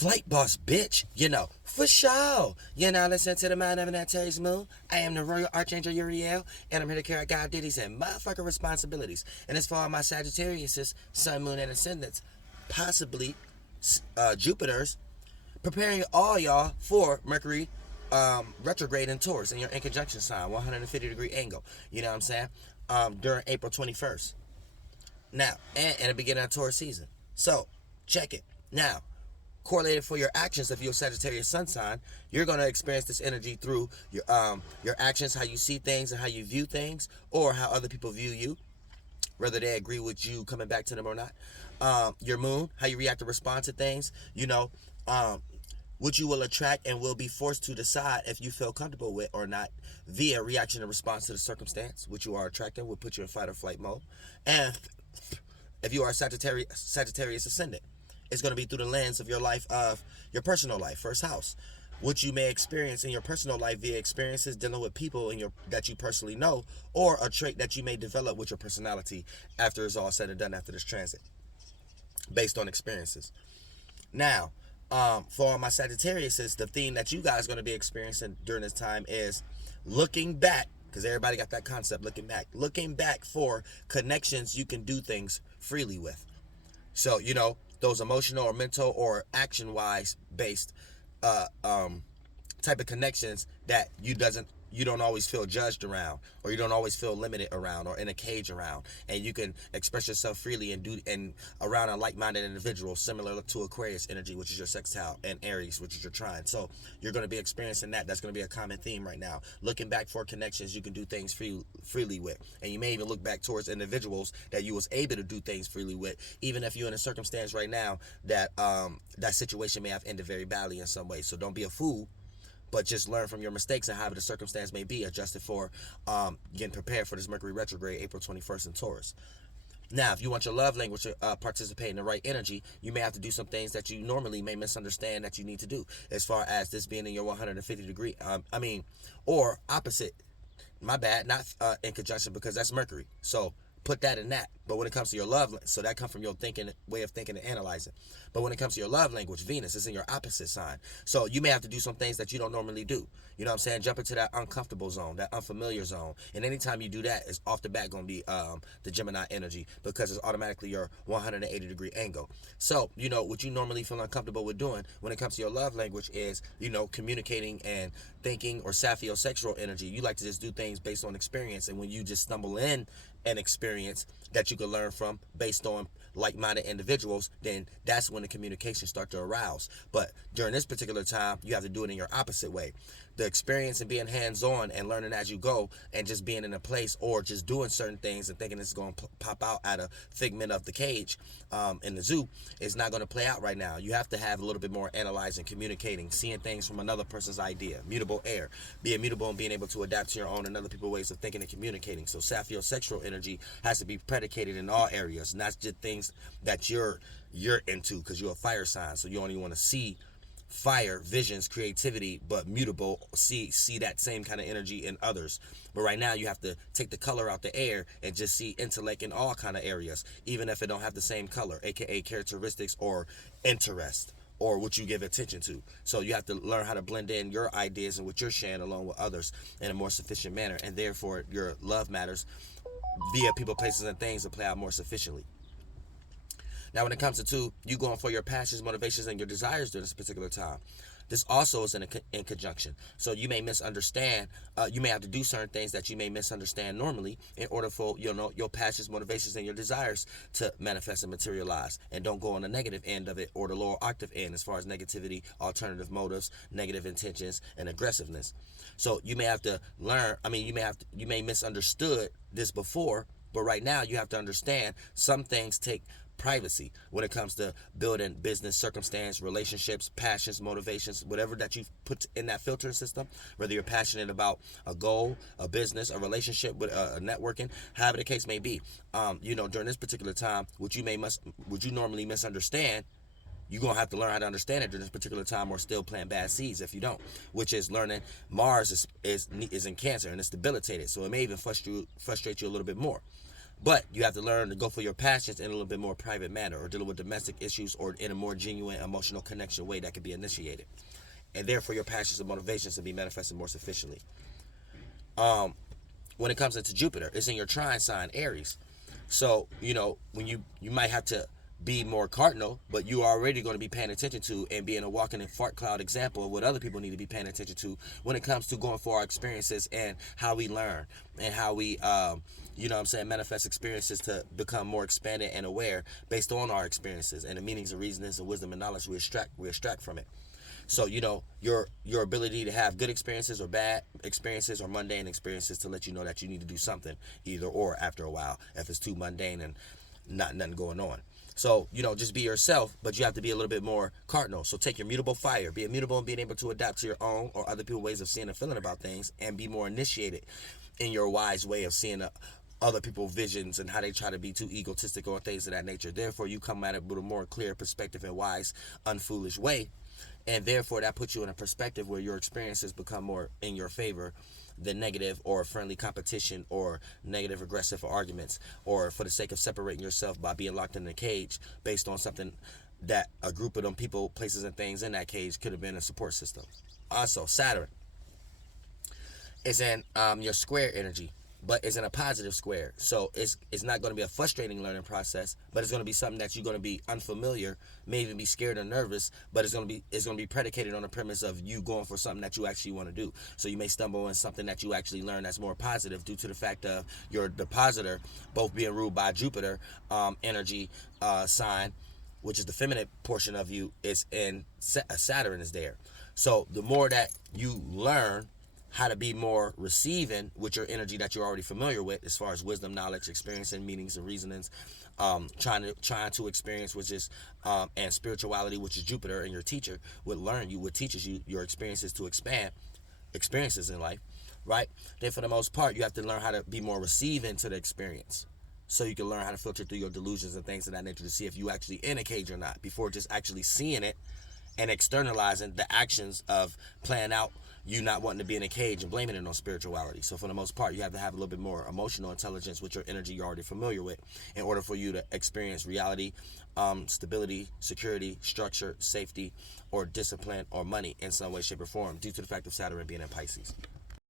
Flight boss, bitch. For sure. Listen to the mind of an Antares moon. I am the Royal Archangel Uriel, and I'm here to carry out God duties and motherfucking responsibilities. And as far as my Sagittarius, Sun, Moon, and Ascendants, possibly Jupiter's, preparing all y'all for Mercury retrograde in Taurus in your in conjunction sign, 150-degree angle. You know what I'm saying? During April 21st. Now, and the beginning of Taurus season. So, check it. Now, correlated for your actions, if you're a Sagittarius sun sign, you're going to experience this energy through your actions, how you see things and how you view things, or how other people view you, whether they agree with you coming back to them or not. Your moon, how you react to respond to things, which you will attract and will be forced to decide if you feel comfortable with or not via reaction and response to the circumstance, which you are attracting, will put you in fight or flight mode. And if you are Sagittarius ascendant, it's going to be through the lens of your life, of your personal life, first house, which you may experience in your personal life via experiences dealing with people that you personally know, or a trait that you may develop with your personality after it's all said and done after this transit, based on experiences. Now, for my Sagittarius, the theme that you guys are going to be experiencing during this time is looking back, because everybody got that concept, looking back for connections you can do things freely with. So, those emotional or mental or action-wise based type of connections that you don't always feel judged around, or you don't always feel limited around, or in a cage around, and you can express yourself freely and around a like-minded individual, similar to Aquarius energy, which is your sextile, and Aries, which is your trine. So you're going to be experiencing that. That's going to be a common theme right now. Looking back for connections you can do things freely with, and you may even look back towards individuals that you was able to do things freely with, even if you're in a circumstance right now that that situation may have ended very badly in some way. So don't be a fool, but just learn from your mistakes and however the circumstance may be, adjusted for getting prepared for this Mercury retrograde April 21st in Taurus. Now, if you want your love language to participate in the right energy, you may have to do some things that you normally may misunderstand that you need to do, as far as this being in your 150 degree, or opposite. My bad, not in conjunction, because that's Mercury. So put that in that. But when it comes to your love, so that comes from your way of thinking and analyzing. But when it comes to your love language, Venus is in your opposite sign. So you may have to do some things that you don't normally do. You know what I'm saying? Jump into that uncomfortable zone, that unfamiliar zone. And anytime you do that, it's off the bat going to be the Gemini energy, because it's automatically your 180 degree angle. So, what you normally feel uncomfortable with doing when it comes to your love language is, communicating and thinking, or sapiosexual energy. You like to just do things based on experience. And when you just stumble in an experience that you can learn from based on like-minded individuals, then that's when the communication start to arouse. But during this particular time, you have to do it in your opposite way. The experience and being hands-on and learning as you go, and just being in a place or just doing certain things and thinking it's going to pop out at a figment of the cage in the zoo is not going to play out right now. You have to have a little bit more analyzing, communicating, seeing things from another person's idea, mutable air, being mutable and being able to adapt to your own and other people's ways of thinking and communicating. So sapiosexual energy has to be predicated in all areas, not just things that you're into, because you're a fire sign, so you only want to see fire, visions, creativity, but mutable, see that same kind of energy in others. But right now you have to take the color out the air and just see intellect in all kind of areas, even if it don't have the same color, aka characteristics or interest, or what you give attention to. So you have to learn how to blend in your ideas and what you're sharing along with others in a more sufficient manner, and therefore your love matters via people, places, and things to play out more sufficiently. Now, when it comes to you going for your passions, motivations, and your desires during this particular time, this also is in conjunction. So you may misunderstand. You may have to do certain things that you may misunderstand normally in order for your passions, motivations, and your desires to manifest and materialize. And don't go on the negative end of it, or the lower octave end, as far as negativity, alternative motives, negative intentions, and aggressiveness. So you may have to learn. You may misunderstood this before, but right now you have to understand some things take privacy when it comes to building business, circumstance, relationships, passions, motivations, whatever that you've put in that filtering system, whether you're passionate about a goal, a business, a relationship, with a networking, however the case may be. During this particular time, what you normally misunderstand, you're going to have to learn how to understand it during this particular time, or still plant bad seeds if you don't, which is learning Mars is in Cancer, and it's debilitated, so it may even frustrate you a little bit more. But you have to learn to go for your passions in a little bit more private manner, or dealing with domestic issues, or in a more genuine emotional connection way that can be initiated. And therefore your passions and motivations will be manifested more sufficiently. When it comes into Jupiter, it's in your trine sign, Aries. So, when you might have to be more cardinal, but you are already going to be paying attention to and being a walking and fart cloud example of what other people need to be paying attention to when it comes to going for our experiences and how we learn and how we, manifest experiences to become more expanded and aware based on our experiences and the meanings and reasonings and wisdom and knowledge we extract from it. So, your ability to have good experiences or bad experiences or mundane experiences to let you know that you need to do something either or after a while if it's too mundane and nothing going on. So, just be yourself, but you have to be a little bit more cardinal. So take your mutable fire, be immutable and being able to adapt to your own or other people's ways of seeing and feeling about things, and be more initiated in your wise way of seeing other people's visions and how they try to be too egotistic or things of that nature. Therefore, you come at it with a more clear perspective and wise, unfoolish way. And therefore, that puts you in a perspective where your experiences become more in your favor than negative or friendly competition or negative aggressive arguments, or for the sake of separating yourself by being locked in a cage based on something that a group of them people, places, and things in that cage could have been a support system. Also, Saturn is in your square energy, but it's in a positive square. So it's not going to be a frustrating learning process, but it's going to be something that you're going to be unfamiliar, may even be scared or nervous, but it's going to be predicated on the premise of you going for something that you actually want to do. So you may stumble in something that you actually learn that's more positive due to the fact of your depositor both being ruled by Jupiter energy sign, which is the feminine portion of you, is in Saturn is there. So the more that you learn how to be more receiving with your energy that you're already familiar with, as far as wisdom, knowledge, experience, and meanings and reasonings, trying to experience, which is and spirituality, which is Jupiter, and your teacher would teaches you your experiences to expand experiences in life, right? Then for the most part, you have to learn how to be more receiving to the experience, so you can learn how to filter through your delusions and things of that nature to see if you actually in a cage or not, before just actually seeing it and externalizing the actions of playing out you not wanting to be in a cage and blaming it on spirituality. So for the most part, you have to have a little bit more emotional intelligence with your energy you're already familiar with in order for you to experience reality, stability, security, structure, safety, or discipline or money in some way, shape, or form due to the fact of Saturn being in Pisces.